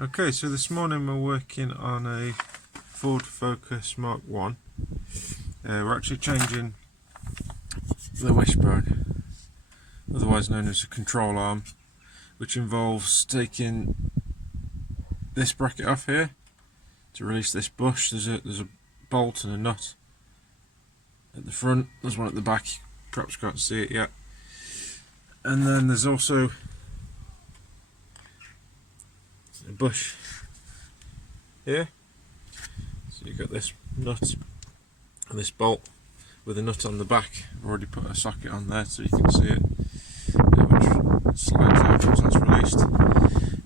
Okay, so this morning we're working on a Ford Focus Mk1. We're actually changing the wishbone, otherwise known as a control arm, which involves taking this bracket off here to release this bush. There's a bolt and a nut at the front, there's one at the back, you perhaps can't see it yet, and then there's also a bush here. So you've got this nut and this bolt with a nut on the back. I've already put a socket on there so you can see it, which slides out once that's released.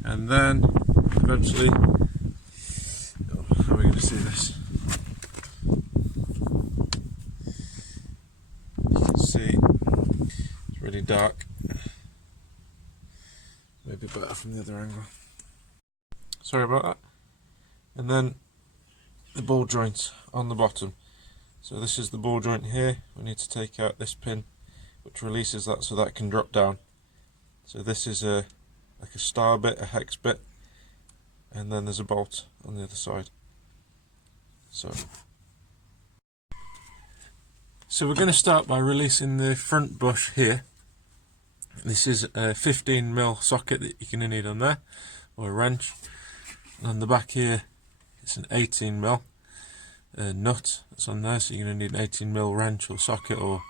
And then eventually, how are we going to see this? You can see it's really dark. Maybe better from the other angle. Sorry about that. And then the ball joint on the bottom. So this is the ball joint here. We need to take out this pin which releases that so that can drop down. So this is like a star bit, a hex bit, and then there's a bolt on the other side. So we're going to start by releasing the front bush here. This is a 15mm socket that you're going to need on there, or a wrench. And on the back here it's an 18mm nut that's on there, so you're going to need an 18mm wrench or socket or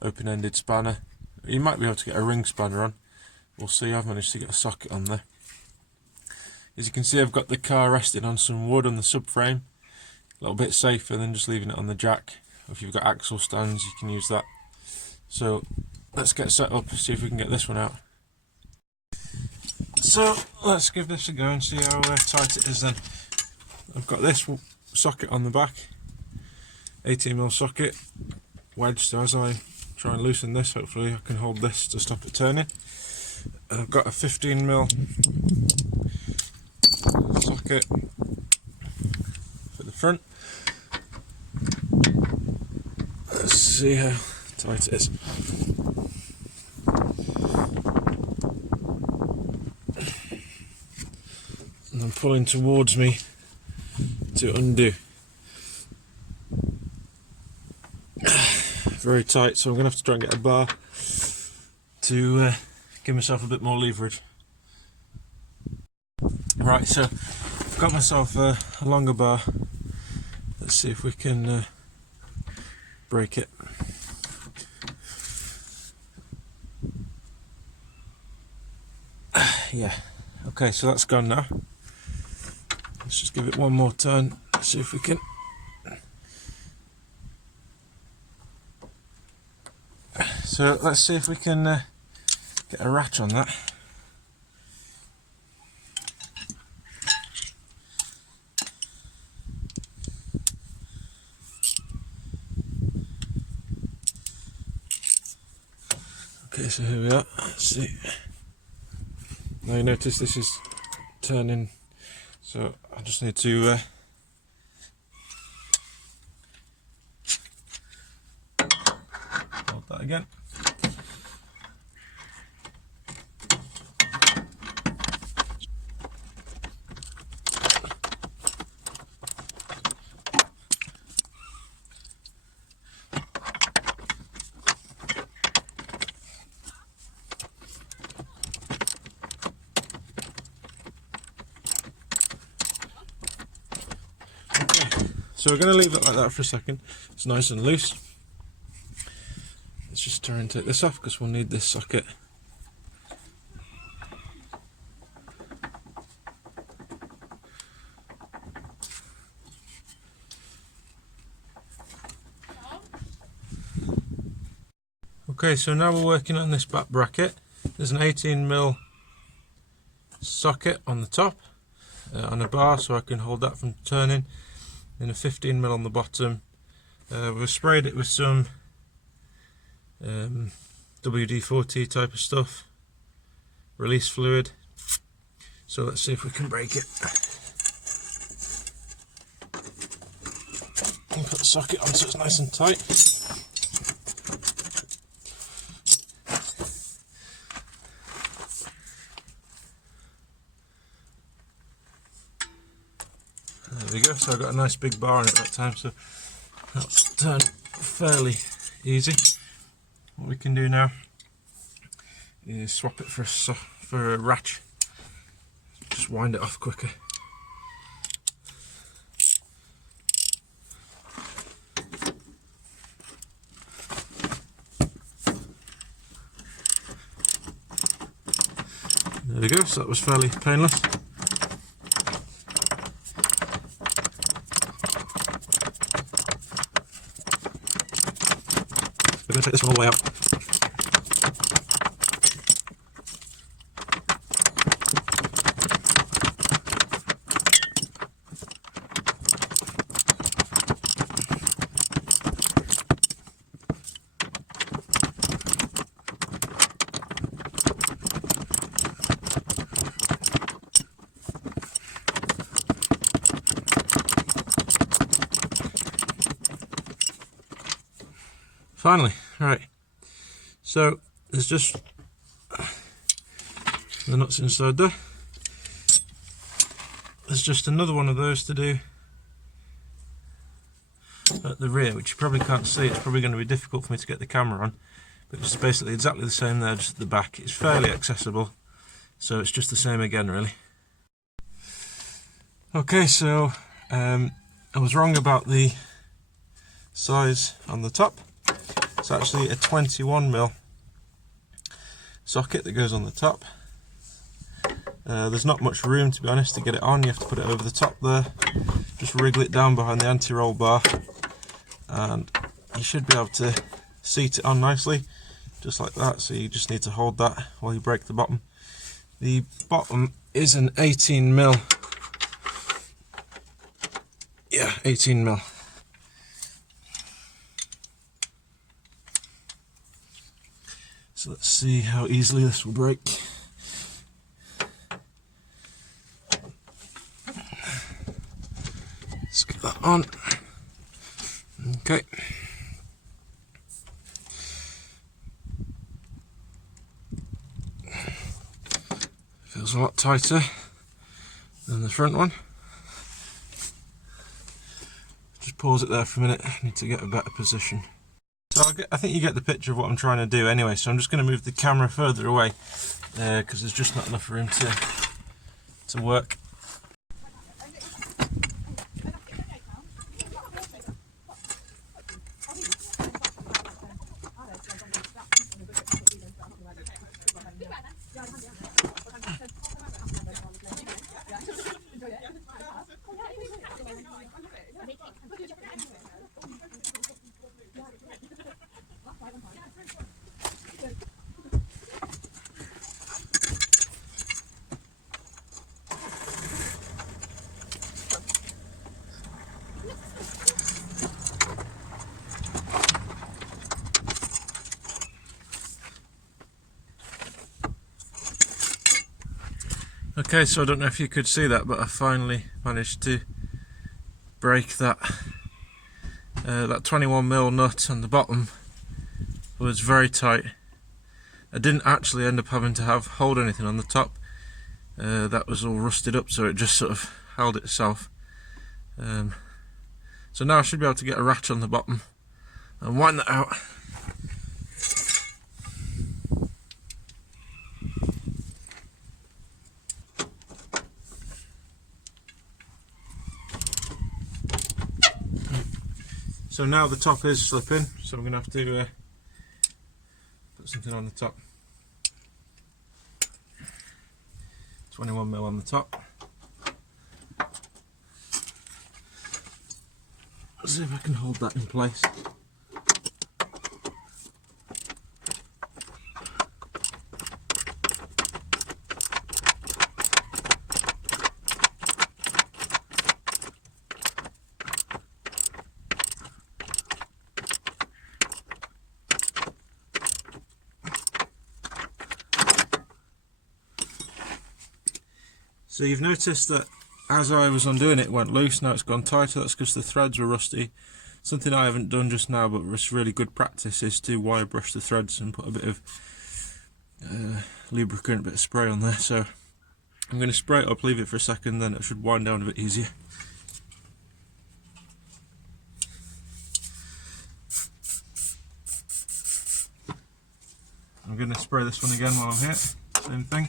open-ended spanner. You might be able to get a ring spanner on, we'll see. I've managed to get a socket on there. As you can see, I've got the car resting on some wood on the subframe, a little bit safer than just leaving it on the jack. If you've got axle stands you can use that. So let's get set up, see if we can get this one out. So let's give this a go and see how tight it is then. I've got this socket on the back, 18mm socket, wedged, so as I try and loosen this, hopefully I can hold this to stop it turning. I've got a 15mm socket for the front. Let's see how tight it is. And I'm pulling towards me to undo. Very tight, so I'm going to have to try and get a bar to give myself a bit more leverage. Right, so I've got myself a longer bar. Let's see if we can break it. Yeah, okay, so that's gone now. Let's just give it one more turn, see if we can. So let's see if we can get a ratch on that. Okay, so here we are. Let's see. Now you notice this is turning, so I just need to hold that again. So we're going to leave it like that for a second. It's nice and loose. Let's just try and take this off because we'll need this socket. Okay, so now we're working on this back bracket. There's an 18mm socket on the top, on a bar, so I can hold that from turning, and a 15mm on the bottom. We've sprayed it with some WD-40 type of stuff, release fluid. So let's see if we can break it. And put the socket on so it's nice and tight. There we go, so I got a nice big bar on it that time, so that's turned fairly easy. What we can do now is swap it for a ratch. Just wind it off quicker. There we go, so that was fairly painless. We're going to take this one all the way out. Finally, right, so there's just the nuts inside there. There's just another one of those to do at the rear, which you probably can't see. It's probably going to be difficult for me to get the camera on, but it's basically exactly the same there, just at the back. It's fairly accessible, so it's just the same again, really. Okay, so I was wrong about the size on the top. It's actually a 21mm socket that goes on the top. There's not much room, to be honest, to get it on. You have to put it over the top there, just wriggle it down behind the anti-roll bar, and you should be able to seat it on nicely, just like that. So you just need to hold that while you break the bottom. The bottom is an 18mm. Yeah, 18mm. So let's see how easily this will break. Let's get that on. Okay. Feels a lot tighter than the front one. Just pause it there for a minute. I need to get a better position. So I think you get the picture of what I'm trying to do anyway, so I'm just going to move the camera further away because there's just not enough room to work. Okay, so I don't know if you could see that, but I finally managed to break that. That 21mm nut on the bottom was very tight. I didn't actually end up having to hold anything on the top. That was all rusted up, so it just sort of held itself. So now I should be able to get a ratchet on the bottom and wind that out. So now the top is slipping, so I'm going to have to put something on the top. 21mm on the top. Let's see if I can hold that in place. So you've noticed that as I was undoing it, it went loose. Now it's gone tighter. That's because the threads were rusty. Something I haven't done just now, but it's really good practice, is to wire brush the threads and put a bit of lubricant, a bit of spray on there. So I'm going to spray it up, leave it for a second, then it should wind down a bit easier. I'm going to spray this one again while I'm here, same thing.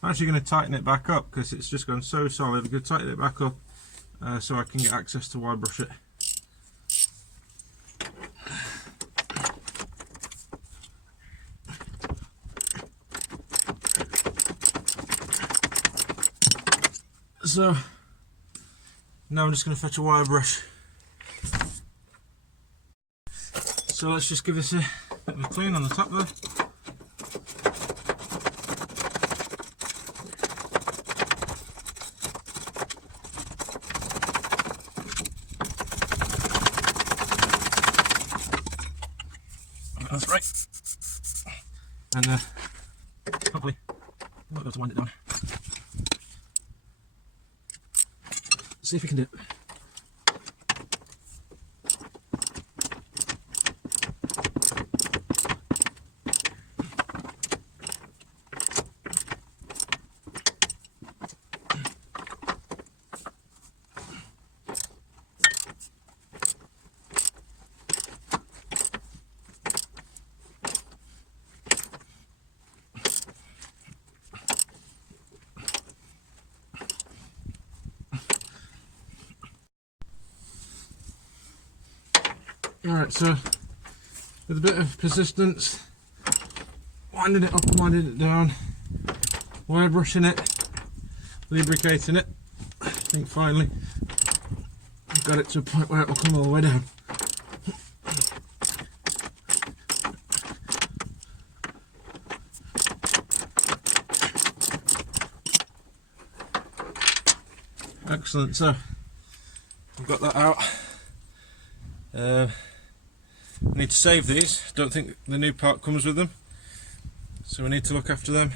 I'm actually going to tighten it back up because it's just gone so solid. I'm going to tighten it back up so I can get access to wire brush it. So now I'm just going to fetch a wire brush. So let's just give this a bit of a clean on the top there. That's right. And hopefully I might be able to wind it down. Let's see if we can do it. Alright, so with a bit of persistence, winding it up and winding it down, wire brushing it, lubricating it, I think finally I've got it to a point where it will come all the way down. Excellent, so I've got that out. I need to save these. Don't think the new part comes with them, so we need to look after them.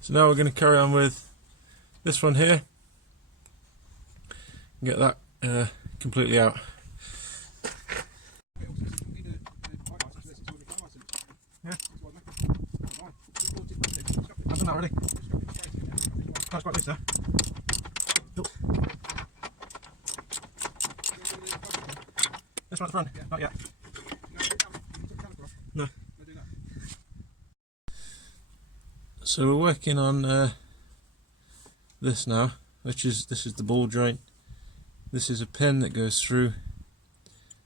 So now we're going to carry on with this one here and get that completely out. Yeah. I've done that already. That's quite loose there. This one's front? Yeah. Not yet. No. So we're working on this now, this is the ball joint. This is a pin that goes through,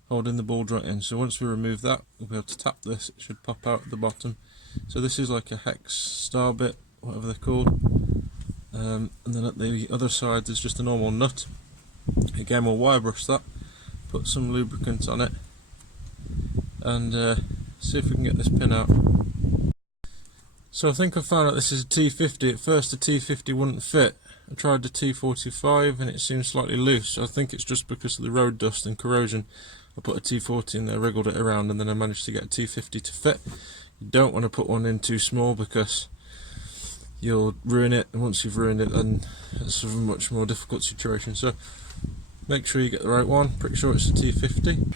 holding the ball joint in. So once we remove that, we'll be able to tap this. It should pop out at the bottom. So this is like a hex star bit, whatever they're called. And then at the other side, there's just a normal nut. Again, we'll wire brush that. Put some lubricant on it and see if we can get this pin out. So I think I found out this is a T50. At first the T50 wouldn't fit. I tried the T45 and it seemed slightly loose, so I think it's just because of the road dust and corrosion. I put a T40 in there, wriggled it around, and then I managed to get a T50 to fit. You don't want to put one in too small because you'll ruin it, and once you've ruined it then it's a much more difficult situation. So make sure you get the right one. Pretty sure it's a T50.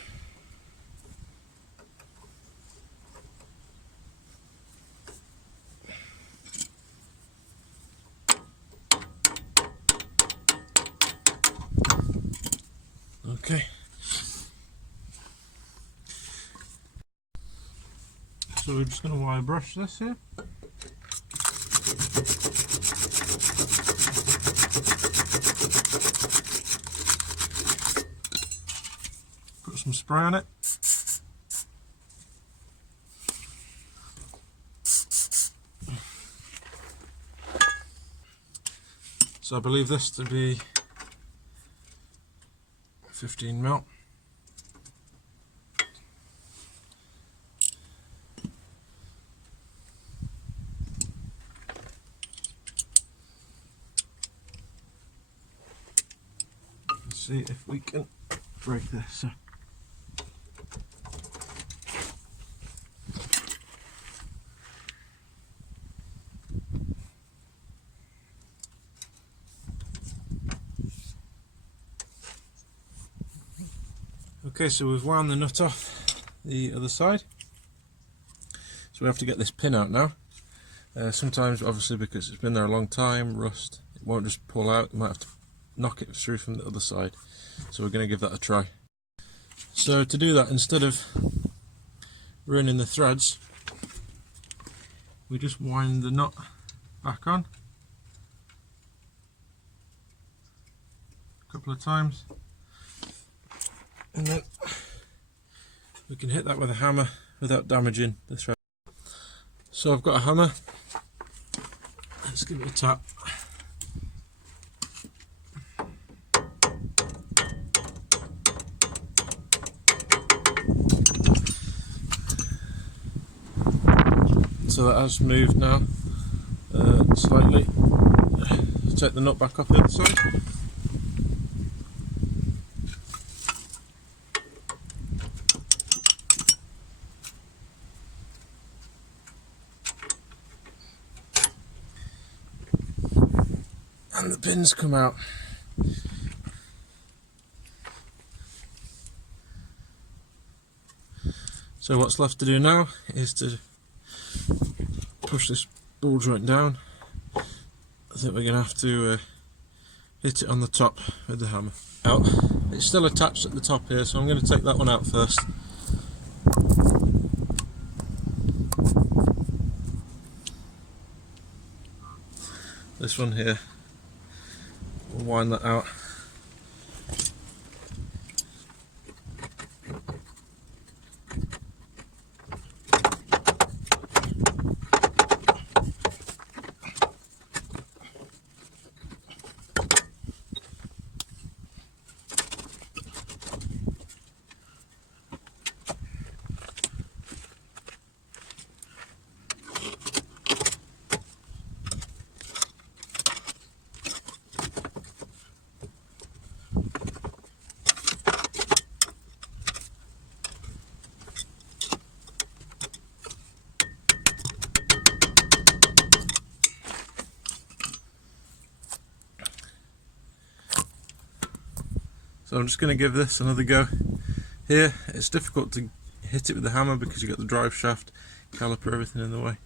Okay. So we're just going to wire brush this here. Put some spray on it. So I believe this to be 15 mil. Let's see if we can break this. Okay, so we've wound the nut off the other side, so we have to get this pin out now. Sometimes, obviously, because it's been there a long time, rust, it won't just pull out. You might have to knock it through from the other side. So we're going to give that a try. So to do that, instead of ruining the threads, we just wind the nut back on a couple of times, and then we can hit that with a hammer without damaging the thread. So I've got a hammer, let's give it a tap. So that has moved now slightly. Take the nut back off the other side. And the pins come out. So what's left to do now is to push this ball joint down. I think we're going to have to hit it on the top with the hammer. Out. It's still attached at the top here, so I'm going to take that one out first. This one here, we'll wind that out. So I'm just going to give this another go. Here, it's difficult to hit it with the hammer because you've got the drive shaft, caliper, everything in the way.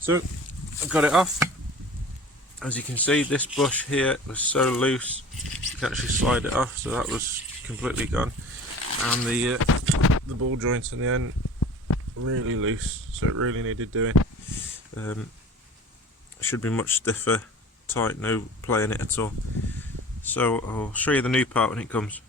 So I've got it off. As you can see, this bush here was so loose you can actually slide it off, so that was completely gone. And the ball joints in the end really loose, so it really needed doing. Should be much stiffer, tight, no play in it at all. So I'll show you the new part when it comes.